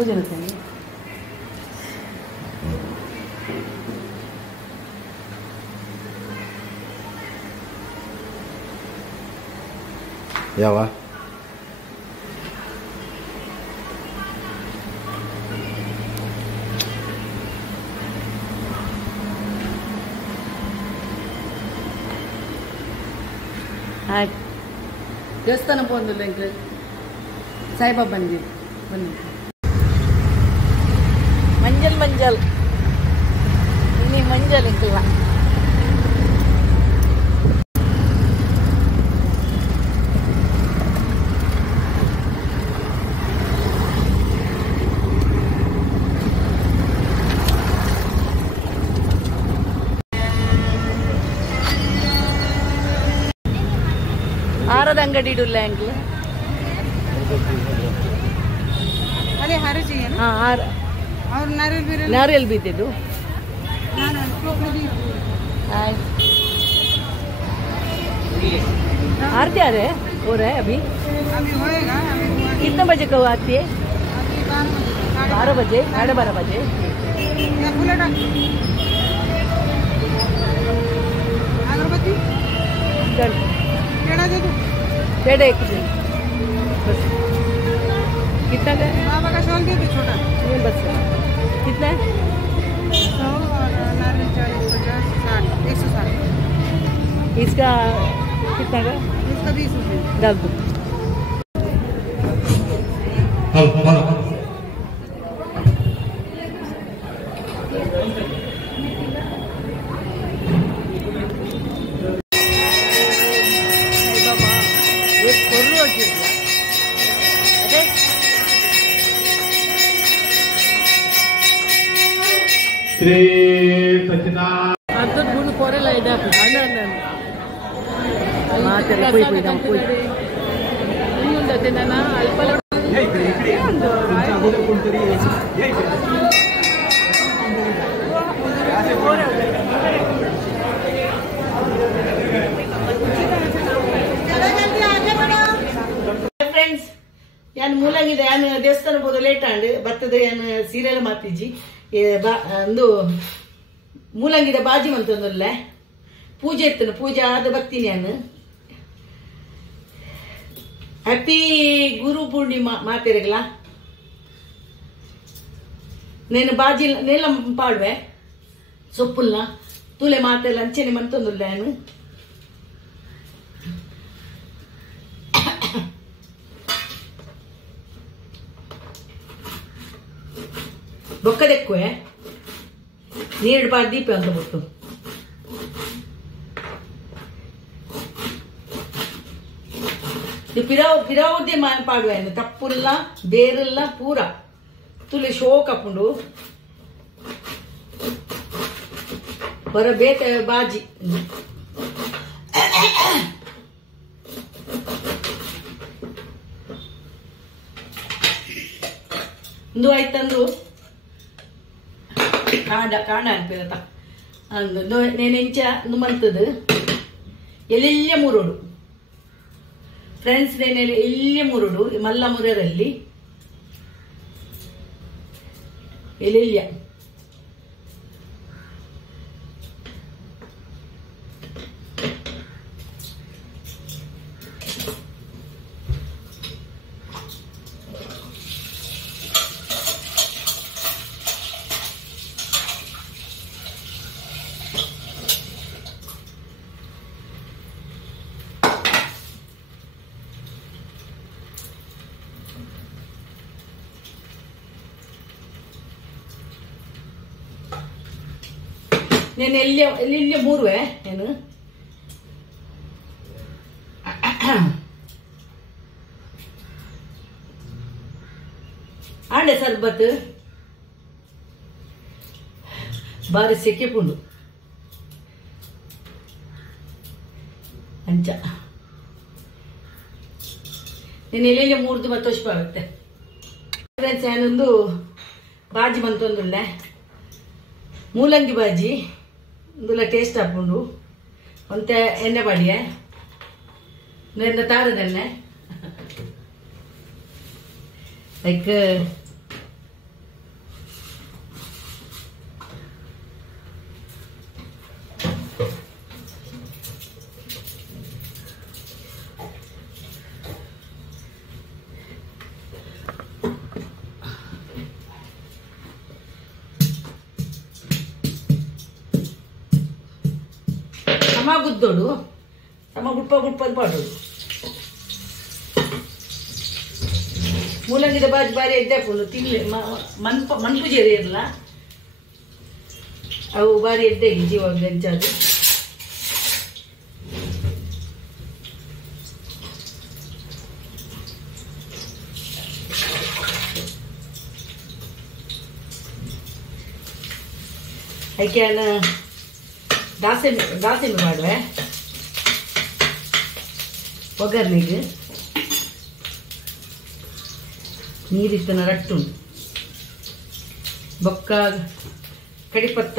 ಜನ ತಾಯಿ ಯಾವ ಆಯ್ತು ದೇವಸ್ಥಾನ ಬಂದಿಲ್ಲ ಎಂಕ್ಲೆ ಸಾಯಿಬಾಬಾ ಬನ್ನಿ ಬನ್ನಿ ಮಂಜಲ್ ಮಂಜಲ್ ಇನ್ನಿ ಮಂಜಲ್ ಎಂಕ್ಲ ಆರದ ಅಂಗಡಿ ಇಡಲ್ಲ ಎಂಕ್ಲ अरे हर चाहिए ना हाँ और नारियल नारियल भी दे दो ना ना आरती आ रहे हो रहा है अभी अभी होएगा अभी कितने बजे कब आती है 12 बजे 12:30 बजे अगरबत्ती चल केड़ा दे दो पेड़ एक दिन बस कितना का बाबा का शॉल दे दो छोटा ये बस कितना है 100 और नारियल 40 50 60 160 इसका कितना का इसका 20 रुपये डाल दो ಶ್ರೀ ಸಚ್ಚಿದಾನಂದ ಅರ್ಧದ ಗುಂಡು ಕೊರೆಲ್ಲ ಇದೆ ಮಾತಾರೆ ಕೊಯ್ ಕೊಯ್ ನಾವು ಕೊಯ್ ಇನ್ನೊಂದತ್ತೆ ನಾನು ಅಲ್ಪ ಫ್ರೆಂಡ್ಸ್ ಯಾನ್ ಮೂಲಂಗಿದೆ ಯಾನ್ ದೇವಸ್ಥಾನ ಹೋದ ಲೇಟ್ ಆಂಡ್ ಬರ್ತದೆ ಯಾನ್ ಸೀರಿಯಲ್ ಮಾತಿಜಿ ಒಂದು ಮೂಲಂಗಿದ ಬಾಜಿ ಮಂತಂದಲ್ಲ ಪೂಜೆ ಇತ್ತನು ಪೂಜೆ ಆದ ಬರ್ತೀನಿ ನಾನು ಹ್ಯಾಪಿ ಗುರು ಪೂರ್ಣಿಮಾ ಮಾತಿರಗಲ నేను బాజీ నీళ్ళ పాడువే సొప్పుల్లా తూలే మాతే లంచని మంతొందుల్ల నేను ಬೊಕ್ಕದೆಕ್ಕುವೆ ನೀರು ಬಾರ್ ದೀಪ ಅಂತ ಬಿಟ್ಟು ಪಿರಾವುದೇ ಪಾಡುವೆ ತಪ್ಪುಲ್ಲ ಬೇರೆಲ್ಲ ಪೂರ ತುಲೆ ಶೋಕ್ ಹಾಕೊಂಡು ಬರ ಬೇಕ ಬಾಜಿ ಇಂದು ಆಯ್ತಂದ್ರು ಕಾಂಡ ಅನ್ಪಿರತ್ತ ಅಂದು ನೆನೆಂಚ ಮಂತದು ಎಲ್ಲೆಲ್ಲ ಮೂರೋಡು ಫ್ರೆಂಡ್ಸ್ ನೇನೆಲ್ಲ ಎಲ್ಲೆ ಮೂರೋಡು ಮಲ್ಲ ಮುರರಲ್ಲಿ ಎಲ್ಲೆಲ್ಲ నేను ఎల్లి మూరువే నేను ಆಂಡೆ ಸರ್ಬತ್ ಬಾರಿ ಸೆಕೆ ಪುಂಡು ಅಂಚ నేను ಎಲ್ಲೆಲ್ಲಿ ಮೂರ್ದು ಮತ್ತೆ ವರ್ಷ ಆಗುತ್ತೆ ಫ್ರೆಂಡ್ಸ್ ನಾನೊಂದು ಬಾಜಿ ಬಂತೊಂದುಳ್ಳೆ ಮೂಲಂಗಿ ಬಾಜಿ ಇಂದುಲ ಟೇಸ್ಟ್ ಹಾಕೊಂಡು ಒಂತೆ ಎಣ್ಣೆ ಬಾಡಿಯೆ ನೆಂದ ತಾರದೆಣ್ಣೆ ಲೈಕ್ ಗುದ್ದೋಡು ಸಮ ಬುಡ್ಪದ್ ಪಾಡೋಡು ಮೂಲಂಗಿದ ಬಾಜಿ ಬಾರಿ ಎಡ್ಡೆಕೊಂಡು ತಿನ್ಲಿ ಮನ್ಪುಜೇರಿ ಇರಲ್ಲ ಅವು ಬಾರಿ ಎಡ್ಡೆ ಜೀವ ಗಂಜಾದು ಐಕ್ಯಾನ ದಾಸೆಮೆ ಮಾಡುವೆ ಒಗ್ಗರ್ನೆಗೆ ನೀರಿತ್ತನ ರಟ್ಟು ಬೊಕ್ಕ ಕಡಿಪತ್ತ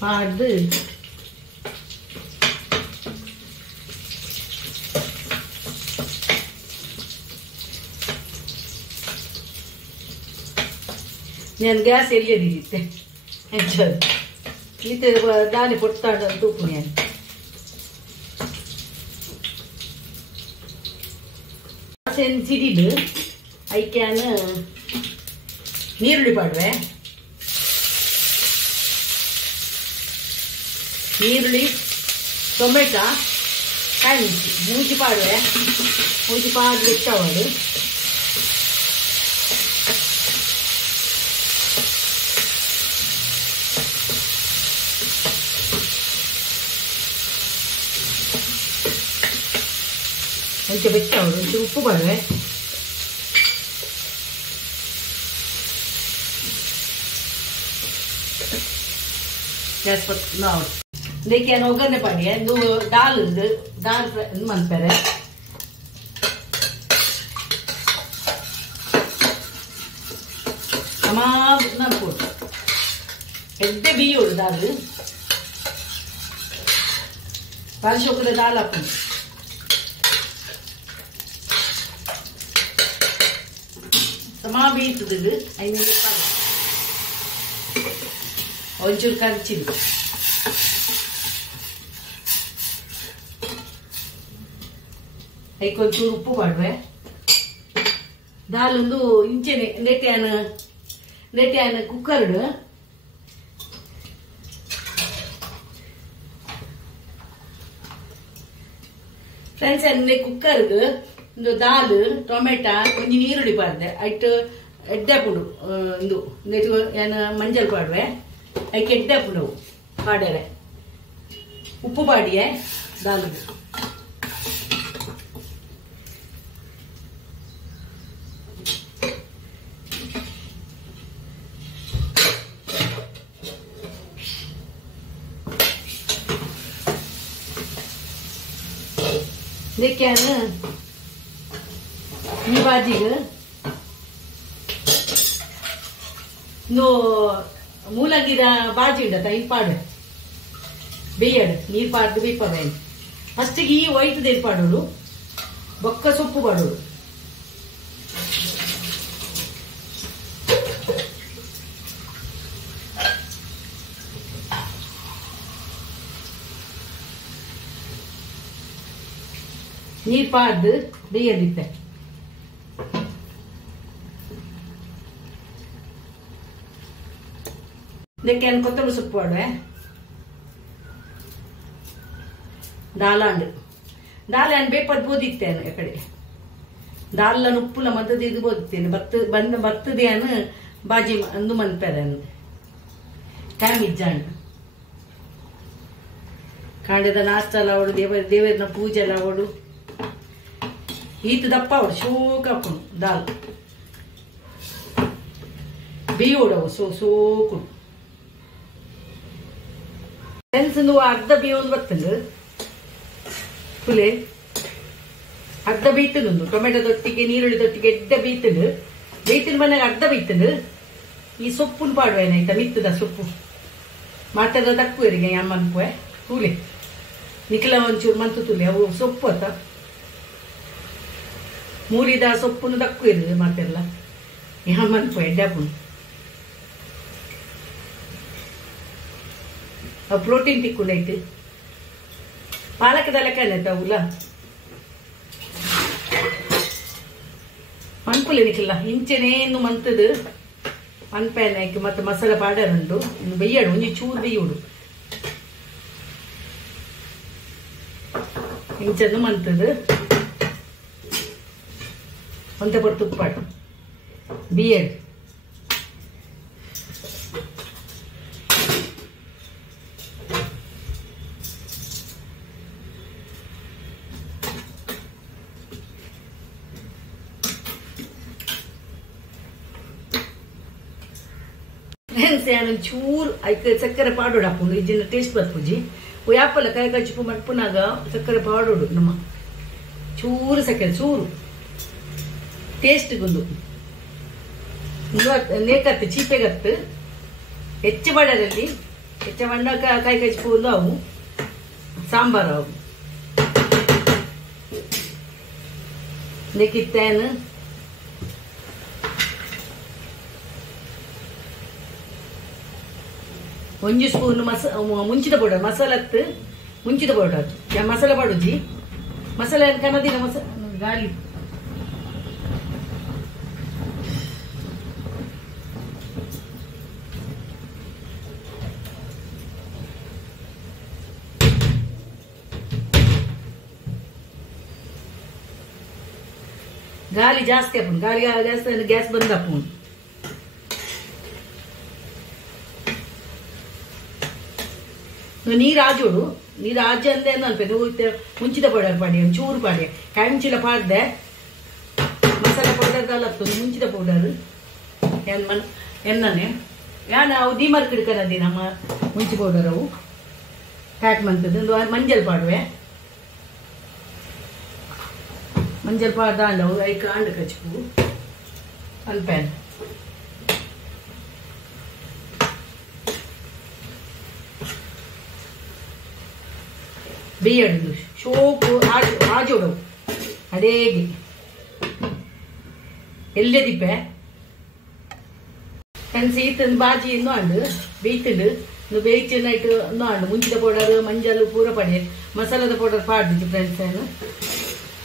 ಪಾಡ್ದು ನಾನು ಗ್ಯಾಸ್ ಎಲ್ಲಿಯದಿತ್ತೆ ಹೆಚ್ಚದು ಈತ ದಾನಿ ಪೊಟ್ಟಾಡ ತೂಪು ನಾನು ಸಿಡಿದು ಐಕ್ಯಾನ ನೀರುಳ್ಳಿ ಪಾಡುವೆ ನೀರುಳ್ಳಿ ಟೊಮೆಟೊ ಕಾಯಿ ಮೂಚಿ ಪಾಡುವೆ ಮೂಚಿ ಪಾಡು ಇಟ್ಟವಳು ಒಂಚೂರು ಬೆಚ್ಚವಳು ಒಂಚೂರು ಉಪ್ಪು ಪಾಡುವೆ ಗ್ಯಾಸ್ ಪತ್ತು ನಾವು ಇದಕ್ಕೆ ಒಗ್ಗರಣೆ ಪಾಡಿಗೆ ಇದು ದಾಲ್ ಮನ್ಪೇರೆ ನಮ್ಕೊಡು ಎಡ್ಡೆ ಬೀಯೋಡು ದಾಲ್ ಪಾಲ್ಶೋಕದ ದಾಲ್ ಹಾಕೊಂಡು ಸಮ ಬೀಳ್ತದ ಐನೂರು ಒಂಚೂರು ಕರ್ಚಿದ್ದು ಐಕೊಂಚೂರು ಉಪ್ಪು ಮಾಡುವೆ ದಾಲೊಂದು ಇಂಚೆನೆ ನೆಟ್ಯಾನ ಕುಕ್ಕರ್ಡು ಫ್ರೆಂಡ್ಸ್ ಅನ್ನೆ ಕುಕ್ಕರ್ದು ಒಂದು ದಾಲ್ ಟೊಮೆಟೊ ಒಂಜಿ ನೀರುಳ್ಳಿ ಪಾಡ್ದೆ ಐಟ್ ಎಡ್ಡೆ ಪುಡು ಇದು ನೆಟ್ಟು ಏನು ಮಂಜಲ್ ಪಾಡುವೆ ಐಕೆ ಎಡ್ಡೆ ಪುಡು ಪಾಡ್ಯಾರೆ ಉಪ್ಪು ಪಾಡಿಯೆ ದಾಲ್ಗೆ ಇದಕ್ಕೇನು ಈ ಬಾಜಿಗೆ ಮೂಲಂಗಿದ ಬಾಜಿ ಉಂಡತ್ತ ಇದು ಪಾಡು ಬೇಯಡು ನೀರು ಪಾಡ್ದು ಬೇಯ್ಪವೆ ಫಸ್ಟಿಗೆ ಈ ಒಯ್ತದೆ ಇದು ಪಾಡೋಡು ಬೊಕ್ಕ ಸೊಪ್ಪು ಪಾಡೋಡು ನೀರು ಪಾಡ್ದು ಬೇಯದಿತ್ತೆ ಇದಕ್ಕೆ ಕೊತ್ತಂಬರಿ ಸೊಪ್ಪು ಪಾಡುವೆ ದಾಲಾಂಡ್ ಬೇಪದ್ ಬೋದಿತ್ತೇನು ಆ ಕಡೆ ದಾಲನ್ನು ಉಪ್ಪುಲ ಮದ್ದದು ಇದು ಬೋದಿತ್ತೇನೆ ಬರ್ತದೇನು ಬಾಜಿ ಅಂದು ಮನ್ಪೇರನ್ನು ಕಾಮಿಜ್ಜಾಂಡ್ ಕಾಂಡದ ನಾಷ್ಟ ಎಲ್ಲ ಅವಡು ದೇವರನ ಪೂಜೆ ಎಲ್ಲ ಅವಡು ಈತ ದಪ್ಪ ಅವಡು ಶೋಕ ಹಾಕೊಂಡು ದಾಲ್ ಬೇಯೋಡವು ಸೋಕು ಫ್ರೆಂಡ್ಸ್ ಅರ್ಧ ಬೇಯೋದು ಬರ್ತಂದು ಫುಲೆ ಅರ್ಧ ಬೀತಂದು ಟೊಮೆಟೊದೊಟ್ಟಿಗೆ ನೀರುಳ್ಳಿದೊಟ್ಟಿಗೆ ಎಡ್ಡ ಬೇಯ್ತಂದು ಮನೆಗೆ ಅರ್ಧ ಬೀತಂದು ಈ ಸೊಪ್ಪುನ್ ಪಾಡುವೇನ ಆಯ್ತಾ ಮಿತ್ತದ ಸೊಪ್ಪು ಮಾತಾಡ ತಕ್ಕುವರಿಗೆ ಅಮ್ಮನ್ಪುವೆ ತೂಲೆ ನಿಖಿಲ ಒಂಚೂರು ಮಂತು ತೂಲೆ ಅವು ಸೊಪ್ಪು ಅತ್ತ ಮೂರಿದ ಸೊಪ್ಪುನು ತಕ್ಕುವರಿಗೆ ಮಾತೆಲ್ಲ ಅಮ್ಮನ್ಪುವೆ ಎಡ್ಡಪ್ಪನು ಪ್ರೋಟೀನ್ ತಿಕ್ಕೊಂಡೈತೆ ಪಾಲಕದ ಲೆಕ್ಕ ಆಯ್ತು ಅವುಲ್ಲ ಮನ್ಪುಲೆ ನಿಖಿಲ್ಲ ಇಂಚೆನೇನು ಮಂತದು ಒಂದು ಪ್ಯಾನ್ ಹಾಕಿ ಮತ್ತೆ ಮಸಾಲೆ ಪೌಡರ್ ಉಂಟು ಇನ್ನು ಬೇಯ್ಯಾಡು ಒಂಜಿ ಚೂರು ಬೇಯುಡು ಇಂಚನ್ನು ಮಂತದ್ದು ಒಂತೆ ಪೊಟ್ಟು ತುಪ್ಪಾಡು ಬಿಯಡ್ ಚೂರು ಐಕೆ ಸಕ್ಕರೆ ಪಾಡೋಡು ಹಾಕೊಂಡು ಇದನ್ನ ಟೇಸ್ಟ್ ಬರ್ಪುಜಿ ಯಾಪಲ್ಲ ಕೈ ಕಚ್ಚಿಪು ಮಟ್ಪುನಾಗ ಸಕ್ಕರೆ ಪಾಡೋಡು ನಮ್ಮ ಚೂರು ಸಕ್ಕರೆ ಚೂರು ಟೇಸ್ಟ್ಗೊಂದು ನೇಕತ್ತು ಚೀಪೆಗತ್ತು ಹೆಚ್ಚು ಬಡರಲ್ಲಿ ಹೆಚ್ಚು ಬಣ್ಣ ಕೈ ಕಚ್ಚಿಪುಂದು ಅವು ಸಾಂಬಾರು ಅವು ನೆಕ್ಕಿತ್ತೇನು ಒಂಜು ಸ್ಪೂನ್ ಮುಂಚಿದ ಪೌಡರ್ ಮಸಾಲತ್ತು ಮುಂಚಿದ ಪೌಡರ್ ಮಸಾಲೆ ಪಾಡುಜಿ ಮಸಾಲೆ ಕನ್ನದಿನ ಗಾಳಿ ಗಾಳಿ ಜಾಸ್ತಿ ಹಾಕೊಂಡು ಗಾಳಿ ಜಾಸ್ತಿ ಗ್ಯಾಸ್ ಬಂದ್ ಹಾಕೊಂಡು ನೀರು ಆಜೋಡು ನೀರು ಆಜ ಅಂದೆ ಅನ್ಪೆ ಮುಂಚಿದ ಪೌಡರ್ ಪಾಡಿ ಚೂರು ಪಾಡಿ ಕಂಚಿಲ ಪಾಡ್ದೆ ಮಸಾಲೆ ಪೌಡರ್ ಅಲ್ಲತ್ತು ಮುಂಚಿದ ಪೌಡರ್ ಎಣ್ಣನೆ ಯಾನ ಅವು ದೀಮರ್ಕ್ ಹಿಡ್ಕನದಿ ನಮ್ಮ ಮುಂಚಿ ಪೌಡರ್ ಅವು ಪ್ಯಾಕ್ ಮಂತದ್ದು ಮಂಜಲ್ ಪಾಡುವೆ ಮಂಜಲ್ ಪಾಡ್ದ ಅಂಡವು ಐಕ ಅಂಡ ಕಚ್ಪು ಒಂದು ಪ್ಯಾನ್ ಬೇಯಡು ಸೋಪು ಆಜೋಡು ಅದೇಗೆ ಎಲ್ಲೇ ದಿಪ್ಪೆ ಕನ್ಸಿ ಇತ್ತಂದು ಬಾಜಿ ಇನ್ನೂ ಅಂಡು ಬೇಯ್ತಂಡು ಬೇಯ್ಚಿನಾಯ್ತು ಇನ್ನೂ ಅಂಡು ಮುಂಚಿದ ಪೌಡರ್ ಮಂಜಲ್ ಪೂರ ಪಡೆ ಮಸಾಲದ ಪೌಡರ್ ಪಾಡ್ದಿತ್ತು ಫ್ರೆಂಡ್ಸ್ ಏನು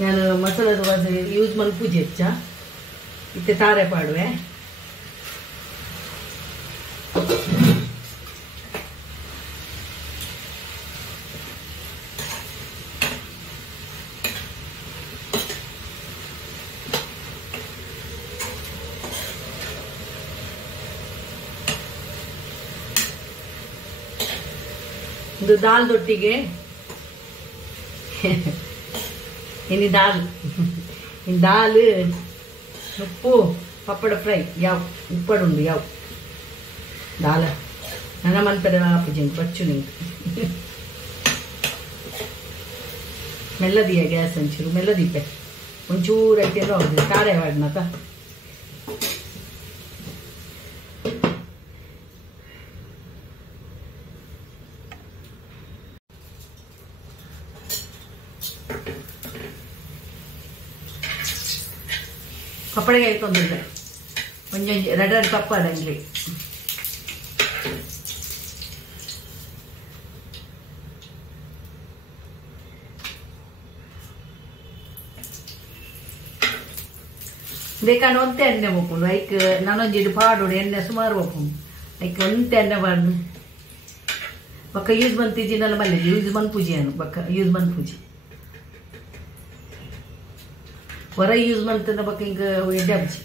ನಾನು ಮಸಾಲದ ಯೂಸ್ ಮಾಡಿ ಪೂಜೆ ಹೆಚ್ಚ ಇತ್ತೆ ತಾರೆ ಪಾಡುವೆ ಇದು ದಾಲ್ ದೊಟ್ಟಿಗೆ ಇನ್ನು ದಾಲ್ ಉಪ್ಪು ಪಪ್ಪಡ ಫ್ರೈ ಯಾವ ಉಪ್ಪಡುಂಡು ಯಾವ ದಾಲ ನನ್ನ ಮನ್ಪದ ಆಪುಜಿ ಬಚ್ಚು ನಿಂತು ಮೆಲ್ಲದಿಯ ಗ್ಯಾಸ್ ಒಂಚೂರು ಮೆಲ್ಲದಿಪ್ಪೆ ಒಂಚೂರು ಐತೆ ಅಂದ್ರೆ ಹೌದು ಖಾರ ವಾಡ್ನತ ಪಪ್ಪಳಿಗೆ ಆಯ್ಕೊಂಡ್ರೆ ಒಂಜೊಂಜಿ ಎರಡು ಪಪ್ಪಾಡ ಇಲ್ಲಿ ಬೇಕಾದ್ರೆ ಒಂತೆ ಎಣ್ಣೆ ಹೋಗ್ಕೊಂಡು ಐಕ್ ನಾನೊಂದು ಪಾಡೋಡು ಎಣ್ಣೆ ಸುಮಾರು ಹೋಗ್ಕೊಂಡು ಐಕ್ ಒಂತೆ ಎಣ್ಣೆ ಪಾಡು ಬಕ್ಕ ಯೂಸ್ ಬಂತಿಜಿನಲ್ಲ ಮಲ್ಲಿ ಯೂಸ್ ಬಂದ್ ಪೂಜೆ ಅನ್ನು ಬಕ್ಕ ಯೂಸ್ ಬಂದ್ ಪೂಜೆ ಹೊರ ಯೂಸ್ ಮಾಡ್ತಂದ್ರೆ ಬಕ್ಕ ಹಿಂಗ ಎಡ್ಡೆ ಹಬ್ಬಿ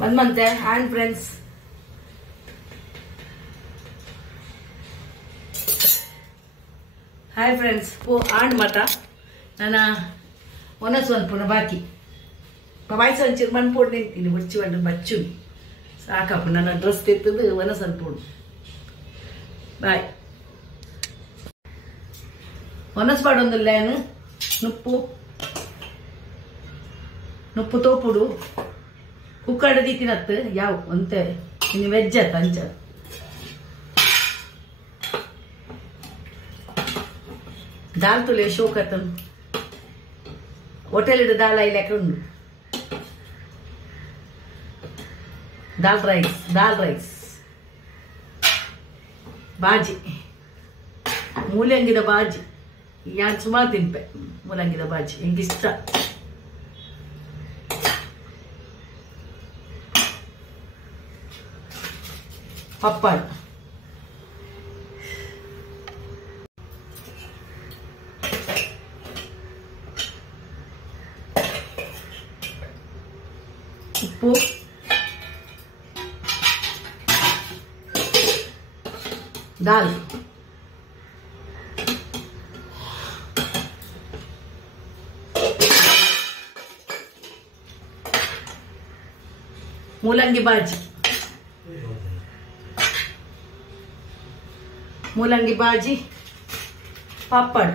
ಬಂದ್ಮಂತೆ and friends hi friends and ಮಟ ನನ್ನ ಒನಸು ಅನ್ಪುನ ಬಾಕಿ ಪಾಯಸ ಒಂಚೂರು ಮನ್ಪೋಡು ನಿಂತೀನಿ ಬಚ್ಚಿ ಒಂದು ಬಚ್ಚು ಸಾಕಪ್ಪ ನನ್ನ ಡ್ರೆಸ್ ತೆತ್ತದು ಒನಸು ಅನ್ಪೋಡು ಬಾಯ್ ಒನಸು ಪಾಡೊಂದಿಲ್ಲ ಏನು ನುಪ್ಪು ತೋಪುಡು ಕುಕ್ಕರ್ ದೀತಿನತ್ತು ಯಾವ ಒಂತೆ ಇನ್ನು ವೆಜ್ ಅತ್ತ ಅಂಚ ದಾಲ್ ತುಲೆ ಶೋಕತ್ತನ್ ಹೋಟೆಲ್ ದಾಲ್ ಲೆಕ್ಕ ಉಂಡು ದಾಲ್ ರೈಸ್ ಬಾಜಿ ಮೂಲಂಗಿದ ಬಾಜಿ ಯಾನ್ ಸುಮಾರು ತಿನ್ಪೆ ಮೂಲಂಗಿದ ಬಾಜಿ ಎಂಗಿಷ್ಟ ಪಪ್ಪಳ ಉಪ್ಪು ದಾಲ್ ಮೂಲಂಗಿ ಬಾಜಿ ಪಾಪಡ್